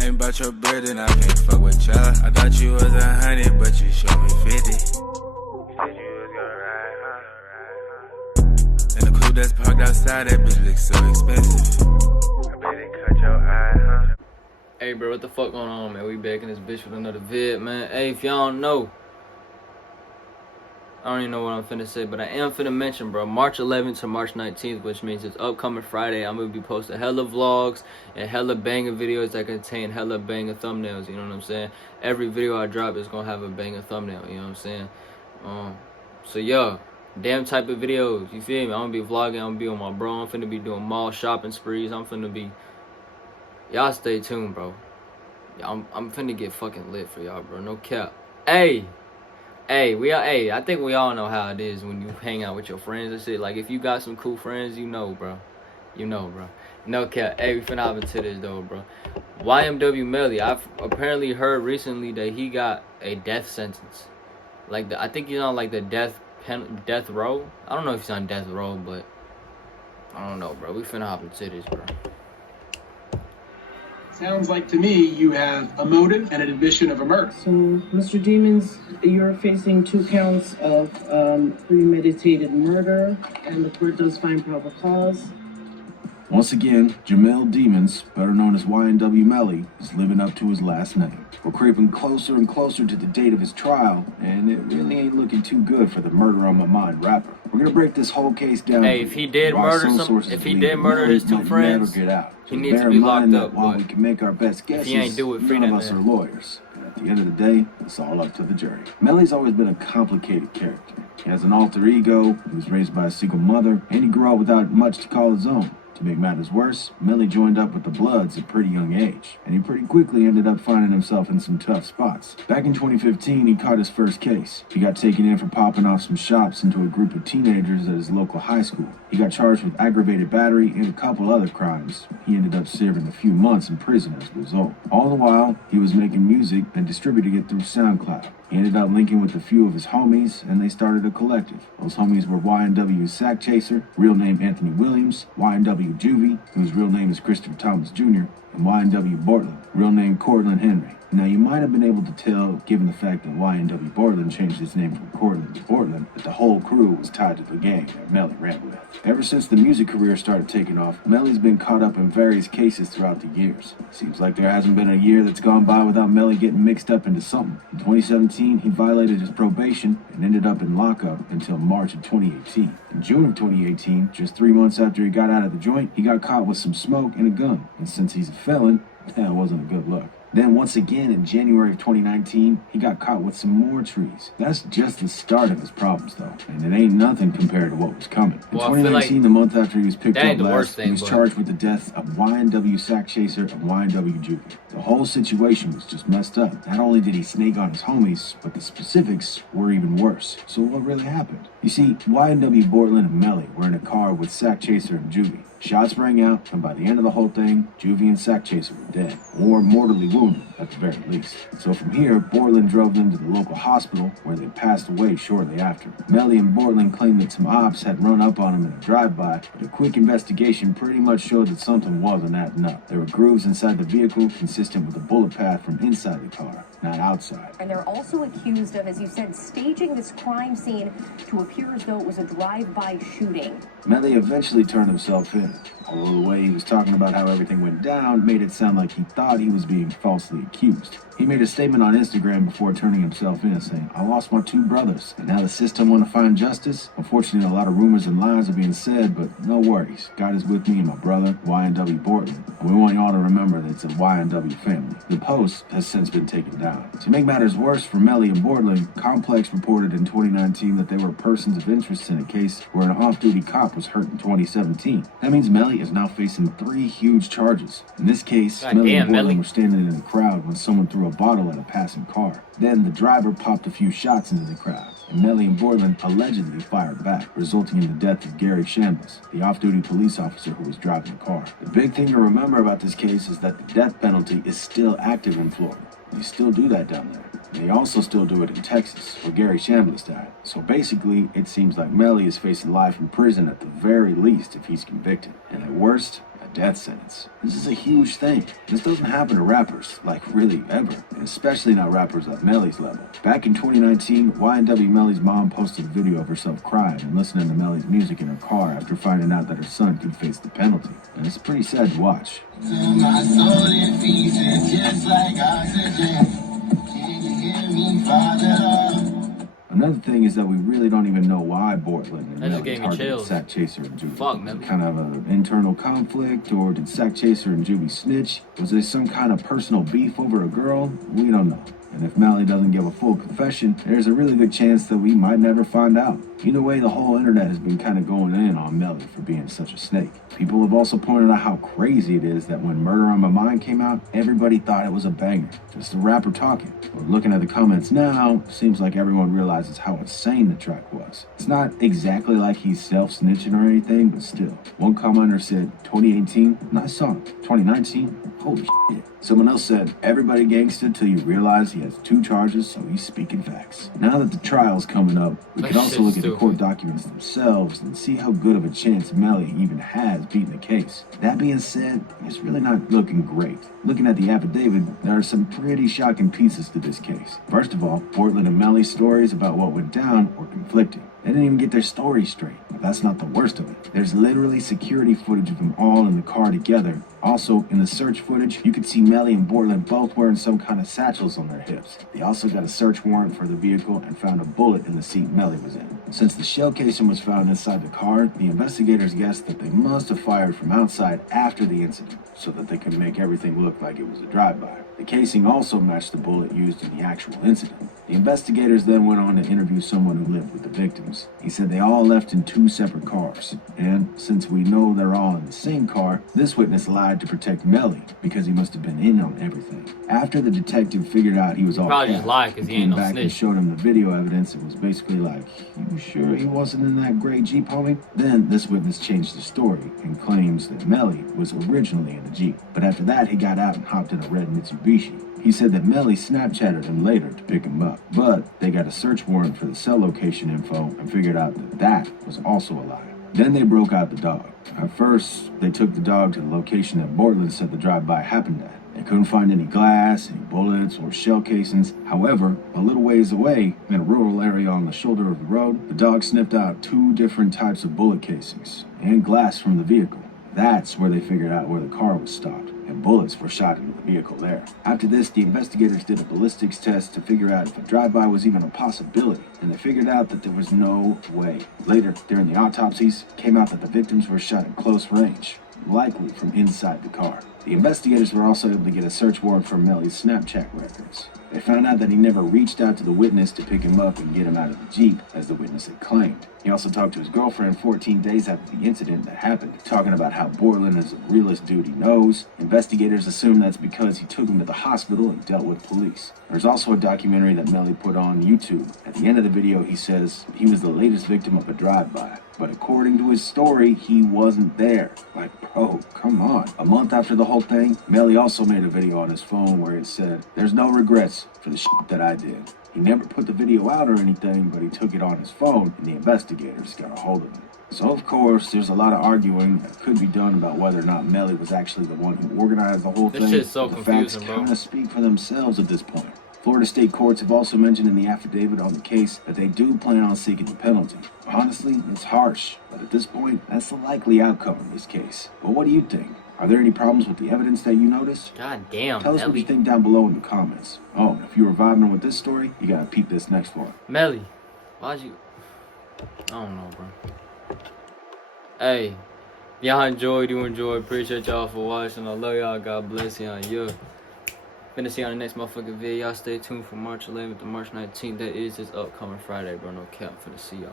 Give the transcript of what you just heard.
Ain't about your bread and I can't fuck with ya. I thought you was 100, but you showed me 50. You said you was gonna ride, huh? And the coupe that's parked outside, that bitch looks so expensive. I bet it cut your eye, huh? Hey bro, what the fuck going on, man? We back in this bitch with another vid, man. Hey, if y'all don't know, I don't even know what I'm finna say, but I am finna mention, bro, March 11th to March 19th, which means it's upcoming Friday. I'm gonna be posting hella vlogs and hella banger videos that contain hella banger thumbnails, you know what I'm saying? Every video I drop is gonna have a banger thumbnail, you know what I'm saying? So yeah, damn type of videos, you feel me? I'm gonna be vlogging, I'm gonna be on my bro, I'm finna be doing mall shopping sprees, I'm finna be, y'all stay tuned, bro. I'm finna get fucking lit for y'all, bro, no cap. Hey, I think we all know how it is when you hang out with your friends and shit. Like, if you got some cool friends, you know, bro. No cap. Hey, we finna hop into this, though, bro. YNW Melly, I've apparently heard recently that he got a death sentence. Like, I think he's on, like, the death row. I don't know if he's on death row, but I don't know, bro. We finna hop into this, bro. Sounds like to me you have a motive and an admission of a murder. So, Mr. Demons, you're facing 2 counts of premeditated murder, and the court does find probable cause. Once again, Jamel Demons, better known as YNW Melly, is living up to his last name. We're creeping closer and closer to the date of his trial, and it really ain't looking too good for the murder on my mind rapper. We're gonna break this whole case down. Hey, if he did murder his 2 friends, get out. he needs to be locked up. While we can make our best guesses, if he ain't do it, free none that of us man. are lawyers. And at the end of the day, it's all up to the jury. Melly's always been a complicated character. He has an alter ego, he was raised by a single mother, and he grew up without much to call his own. To make matters worse, Melly joined up with the Bloods at a pretty young age, and he pretty quickly ended up finding himself in some tough spots. Back in 2015, he caught his first case. He got taken in for popping off some shops into a group of teenagers at his local high school. He got charged with aggravated battery and a couple other crimes. He ended up serving a few months in prison as a result. All the while, he was making music and distributing it through SoundCloud. He ended up linking with a few of his homies, and they started a collective. Those homies were YNW Sack Chaser, real name Anthony Williams, YNW Juvie, whose real name is Christopher Thomas Jr., and YNW Bortland, real name Cortland Henry. Now, you might have been able to tell, given the fact that YNW Bortland changed his name from Cortland to Portland, that the whole crew was tied to the gang that Melly ran with. Ever since the music career started taking off, Melly's been caught up in various cases throughout the years. Seems like there hasn't been a year that's gone by without Melly getting mixed up into something. In 2017, he violated his probation and ended up in lockup until March of 2018. In June of 2018, just 3 months after he got out of the joint, he got caught with some smoke and a gun. And since he's a felon, that wasn't a good look. Then once again in January of 2019, he got caught with some more trees. That's just the start of his problems though, and it ain't nothing compared to what was coming. In 2019, the month after he was picked up last, he was charged with the death of YNW Sack Chaser and YNW Juvie. The whole situation was just messed up. Not only did he snake on his homies, but the specifics were even worse. So what really happened? You see, YNW Bortland and Melly were in a car with Sack Chaser and Juvie. Shots rang out, and by the end of the whole thing, Juvie and Sack Chaser were dead, or mortally wounded, at the very least. So from here, Bortland drove them to the local hospital, where they passed away shortly after. Melly and Bortland claimed that some ops had run up on him in a drive-by, but a quick investigation pretty much showed that something wasn't adding up. There were grooves inside the vehicle, consistent with a bullet path from inside the car, not outside. And they're also accused of, as you said, staging this crime scene to appear as though it was a drive-by shooting. Melly eventually turned himself in, although the way he was talking about how everything went down made it sound like he thought he was being falsely accused. He made a statement on Instagram before turning himself in, saying, "I lost my 2 brothers, and now the system want to find justice. Unfortunately, a lot of rumors and lies are being said, but no worries. God is with me and my brother, YNW Bortland. And we want y'all to remember that it's a YNW family." The post has since been taken down. To make matters worse for Melly and Bortland, Complex reported in 2019 that they were persons of interest in a case where an off-duty cop was hurt in 2017. That means Melly is now facing 3 huge charges. In this case, Melly and Bortland were standing in the crowd when someone threw a bottle at a passing car. Then the driver popped a few shots into the crowd, and Melly and Bortland allegedly fired back, resulting in the death of Gary Shambliss, the off-duty police officer who was driving the car. The big thing to remember about this case is that the death penalty is still active in Florida. They still do that down there. They also still do it in Texas, where Gary Shambliss died. So basically, it seems like Melly is facing life in prison at the very least if he's convicted. And at worst, a death sentence. This is a huge thing. This doesn't happen to rappers, like really ever, and especially not rappers at Melly's level. Back in 2019, YNW Melly's mom posted a video of herself crying and listening to Melly's music in her car after finding out that her son could face the penalty. And it's pretty sad to watch. My soul in pieces, just like oxygen. Can you hear me, Father? Another thing is that we really don't even know why Portland and That just Melly gave me targeted chills. Sack Chaser and Juby. Fuck, Was man. it kind of an internal conflict, or did Sack Chaser and Juby snitch? Was there some kind of personal beef over a girl? We don't know. And if Melly doesn't give a full confession, there's a really good chance that we might never find out. Either way, the whole internet has been kind of going in on Melly for being such a snake. People have also pointed out how crazy it is that when Murder on My Mind came out, everybody thought it was a banger. Just a rapper talking. But looking at the comments now, seems like everyone realizes how insane the track was. It's not exactly like he's self-snitching or anything, but still. One commenter said, 2018, nice song. 2019, holy shit. Someone else said, everybody gangsta till you realize he has 2 charges, so he's speaking facts. Now that the trial's coming up, we can also look at the court documents themselves and see how good of a chance Melly even has beating the case. That being said, it's really not looking great. Looking at the affidavit, there are some pretty shocking pieces to this case. First of all, Portland and Melly's stories about what went down were conflicting. They didn't even get their story straight. But that's not the worst of it. There's literally security footage of them all in the car together. Also, in the search footage, you could see Melly and Portland both wearing some kind of satchels on their hips. They also got a search warrant for the vehicle and found a bullet in the seat Melly was in. Since the shell casing was found inside the car, the investigators guessed that they must have fired from outside after the incident, so that they could make everything look like it was a drive-by. The casing also matched the bullet used in the actual incident. The investigators then went on to interview someone who lived with the victims. He said they all left in 2 separate cars, and since we know they're all in the same car, this witness lied to protect Melly because he must have been in on everything. After the detective figured out he was all Probably just capped, lied 'cause he ain't came no back and snitch. showed him the video evidence, it was basically like, you sure he wasn't in that gray Jeep, homie? Then this witness changed the story and claims that Melly was originally in the Jeep, but after that he got out and hopped in a red Mitsubishi. He said that Melly Snapchatted him later to pick him up, but they got a search warrant for the cell location info and figured out that that was also a lie. Then they broke out the dog. At first, they took the dog to the location that Portland said the drive-by happened at. They couldn't find any glass, any bullets, or shell casings. However, a little ways away, in a rural area on the shoulder of the road, the dog sniffed out 2 different types of bullet casings and glass from the vehicle. That's where they figured out where the car was stopped, and bullets were shot into the vehicle there. After this, the investigators did a ballistics test to figure out if a drive-by was even a possibility, and they figured out that there was no way. Later, during the autopsies, it came out that the victims were shot at close range, likely from inside the car. The investigators were also able to get a search warrant for Melly's Snapchat records. They found out that he never reached out to the witness to pick him up and get him out of the Jeep, as the witness had claimed. He also talked to his girlfriend 14 days after the incident that happened, talking about how Portland is the realest dude he knows. Investigators assume that's because he took him to the hospital and dealt with police. There's also a documentary that Melly put on YouTube. At the end of the video, he says he was the latest victim of a drive-by. But according to his story, he wasn't there. Like, bro, come on. A month after the whole thing, Melly also made a video on his phone where it said, "There's no regrets for the shit that I did." He never put the video out or anything, but he took it on his phone, and the investigators got a hold of it. So, of course, there's a lot of arguing that could be done about whether or not Melly was actually the one who organized the whole thing. This shit's so The confusing, facts bro. kind of speak for themselves at this point. Florida state courts have also mentioned in the affidavit on the case that they do plan on seeking the penalty. Honestly, it's harsh, but at this point, that's the likely outcome of this case. But what do you think? Are there any problems with the evidence that you noticed? God damn, Tell us what Melly. you think down below in the comments. Oh, and if you were vibing with this story, you gotta peep this next one. Melly, why'd you... I don't know, bro. Hey, y'all enjoyed, you enjoyed. Appreciate y'all for watching. I love y'all. God bless y'all. Yeah. Finna see you on the next motherfucking video. Y'all stay tuned for March 11th to March 19th. That is this upcoming Friday, bro. No cap. Finna see y'all.